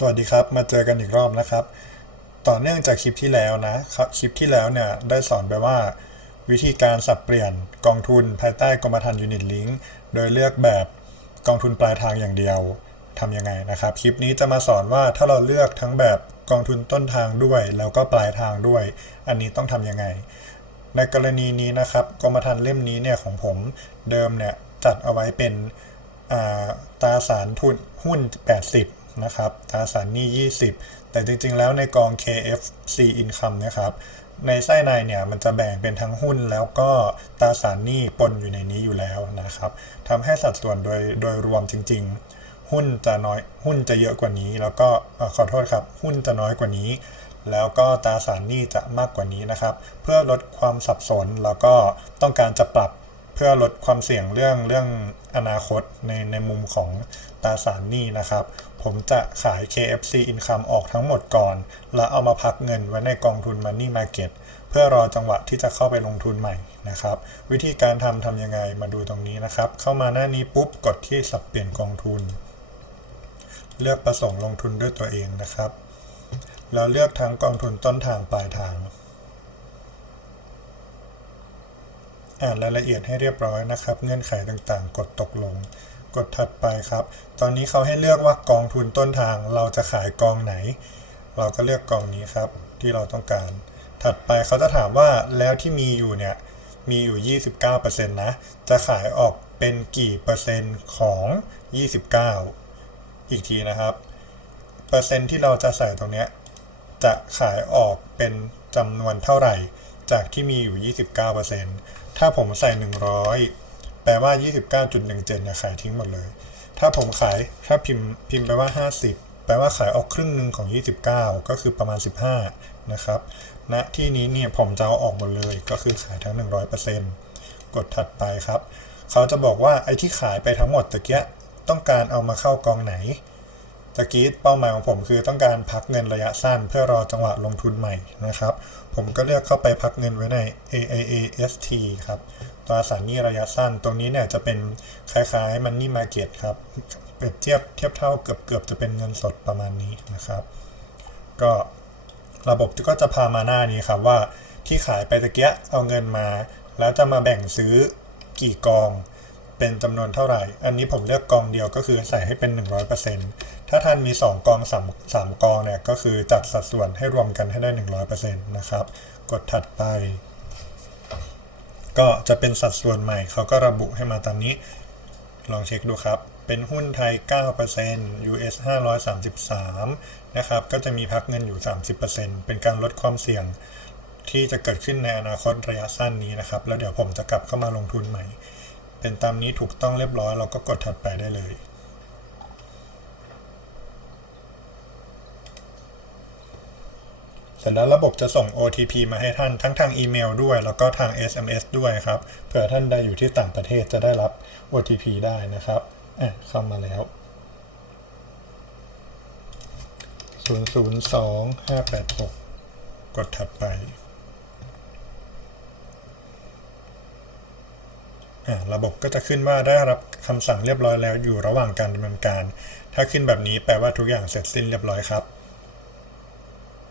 สวัสดีครับ มาเจอกันอีกรอบนะครับ ต่อเนื่องจากคลิปที่แล้วนะครับคลิปที่แล้วเนี่ยได้สอนไปว่า วิธีการสับเปลี่ยนกองทุนภายใต้กรมธรรม์ยูนิตลิงก์โดยเลือกแบบกองทุนปลายทางอย่างเดียวทำยังไงนะครับ คลิปนี้จะมาสอนว่าถ้าเราเลือกทั้งแบบกองทุนต้นทางด้วย แล้วก็ปลายทางด้วย อันนี้ต้องทำยังไง ในกรณีนี้นะครับกรมธรรม์เล่มนี้เนี่ยของผมเดิมเนี่ยจัดเอาไว้เป็นตราสารทุนหุ้น 80 นะครับตราสารหนี้ 20 แต่จริงๆ แล้วในกอง KFC Income นะครับ ในไส้ในเนี่ยมันจะแบ่งเป็นทั้งหุ้นแล้วก็ตราสารหนี้ปนอยู่ในนี้อยู่แล้วนะครับทำให้สัดส่วนโดยโดยรวมจริง ๆ หุ้นจะน้อยหุ้นจะเยอะกว่านี้ แล้วก็ขอโทษครับ หุ้นจะน้อยกว่านี้ แล้วก็ตราสารหนี้จะมากกว่านี้นะครับ เพื่อลดความสับสนแล้วก็ต้องการจะปรับ เพื่อลดความเสี่ยงเรื่องเรื่องอนาคตในในมุมของตราสารหนี้นะครับ ผมจะขาย KFC Income ออกทั้งหมดก่อน แล้วเอามาพักเงินไว้ในกองทุน Money Market เพื่อรอจังหวะที่จะเข้าไปลงทุนใหม่นะครับ วิธีการทำทำยังไงมาดูตรงนี้นะครับ เข้ามาหน้านี้ปุ๊บกดที่สับเปลี่ยนกองทุน เลือกประสงค์ลงทุนด้วยตัวเองนะครับ แล้วเลือกทั้งกองทุนต้นทางปลายทาง อ่านรายละเอียดให้เรียบร้อยนะครับ เงื่อนไขต่างๆ กดตกลง กดถัดไปครับ ตอนนี้เขาให้เลือกว่ากองทุนต้นทางเราจะขายกองไหน เราก็เลือกกองนี้ครับ ที่เราต้องการ ถัดไปเขาจะถามว่าแล้วที่มีอยู่เนี่ยมีอยู่ 29%นะ จะขายออกเป็นกี่เปอร์เซ็นต์ของ 29 อีกทีนะครับ เปอร์เซ็นต์ที่เราจะใส่ตรงนี้ จะขายออกเป็นจำนวนเท่าไหร่ จากที่มีอยู่ 29%ถ้าผมใส่ 100 แปลว่า 29.17เนี่ยขายทิ้งหมดเลย ถ้าผมขายถ้าพิมพ์พิมพ์ไปว่า 50 แปลว่าขายออกครึ่งหนึ่งของ 29 ก็คือประมาณ 15 นะครับณที่นี้เนี่ยผมจะเอาออกหมดเลย ก็คือขายทั้ง 100%กดถัดไปครับ เขาจะบอกว่าไอ้ที่ขายไปทั้งหมดตะเกียต้องการเอามาเข้ากองไหน ตะกี้เป้าหมายของผมคือต้องการพักเงินระยะสั้น เพื่อรอจังหวะลงทุนใหม่นะครับ ผมก็เลือกเข้าไปพักเงินไว้ใน AIAST ครับตราสารหนี้ระยะสั้น ตรงนี้เนี่ยจะเป็นคล้ายๆ Money Market ครับเปรียบเทียบเทียบเท่าเกือบเกือบจะเป็นเงินสดประมาณนี้นะครับ ก็ระบบก็จะพามาหน้านี้ครับว่าที่ขายไปตะเกียเอาเงินมา แล้วจะมาแบ่งซื้อกี่กอง เป็นจำนวนเท่าไหร่ อันนี้ผมเลือกกองเดียวก็คือใส่ให้เป็น 100%ถ้าท่านมี 2 กอง3 3กองเนี่ยก็คือจัดสัดส่วนให้รวมกันให้ได้ 100%นะครับ กดถัดไป ก็จะเป็นสัดส่วนใหม่เขาก็ระบุให้มาตามนี้ ลองเช็คดูครับ เป็นหุ้นไทย 9% US 533 นะครับ ก็จะมีพักเงินอยู่ 30%เป็นการลดความเสี่ยงที่จะเกิดขึ้นในอนาคตระยะสั้นนี้นะครับ แล้วเดี๋ยวผมจะกลับเข้ามาลงทุนใหม่ เป็นตามนี้ถูกต้องเรียบร้อย เราก็กดถัดไปได้เลย เสร็จแล้วระบบจะส่ง OTP มาให้ท่านทั้งทางอีเมลด้วย แล้วก็ทาง SMS ด้วยครับ เผื่อท่านใดอยู่ที่ต่างประเทศจะได้รับ OTP ได้นะครับอะเข้ามาแล้ว 002586 กดถัดไป อะ ระบบก็จะขึ้นว่าได้รับคำสั่งเรียบร้อยแล้วอยู่ระหว่างการดำเนินการ ถ้าขึ้นแบบนี้แปลว่าทุกอย่างเสร็จสิ้นเรียบร้อยครับ